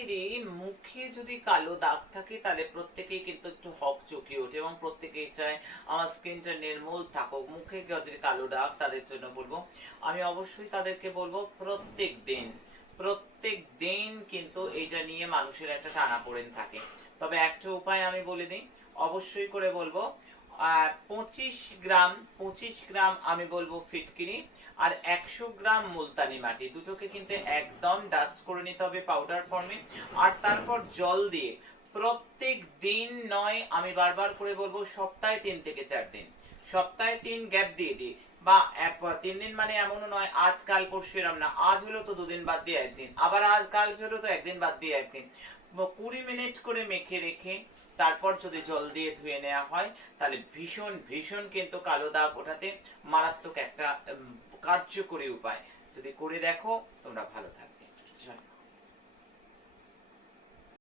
প্রত্যেকেরই মুখে যদি কালো দাগ থাকে তাহলে প্রত্যেকেই কিন্তু একটু হকচকিয়ে ওঠে এবং প্রত্যেকেই চায় আমার স্কিনটা নির্মল থাকুক। মুখে যাদের কালো দাগ তাদের জন্য বলবো, আমি অবশ্যই তাদেরকে বলবো প্রত্যেক দিন কিন্তু এটা নিয়ে মানুষের একটা টানাপোড়েন থাকে। তবে একটা উপায় আমি বলে দিই, অবশ্যই করে বলবো 25 গ্রাম আমি বলবো ফিটকিরি আর 100 গ্রাম মুলতানি মাটি, দুটোকে কিন্তু একদম ডাস্ট করে নিতে হবে পাউডার ফর্মে। আর তারপর জল দিয়ে প্রত্যেক দিন নয়, আমি বারবার করে বলবো সপ্তাহে 3 থেকে 4 দিন, সপ্তাহে 3 গ্যাপ দিয়ে দিই বা 3 দিন মানে এমনও নয় আজ কাল পরশু এরম না, আজ হলো তো 2 দিন বাদ দিয়ে একদিন, আবার আজ কাল হলো তো একদিন বাদ দিয়ে একদিন, 20 মিনিট করে মেখে রেখে তারপর যদি জল দিয়ে ধুয়ে নেওয়া হয় তাহলে ভীষণ ভীষণ কিন্তু কালো দাগ ওঠাতে মারাত্মক একটা কার্যকরী উপায়। যদি করে দেখো তোমরা ভালো থাকবে।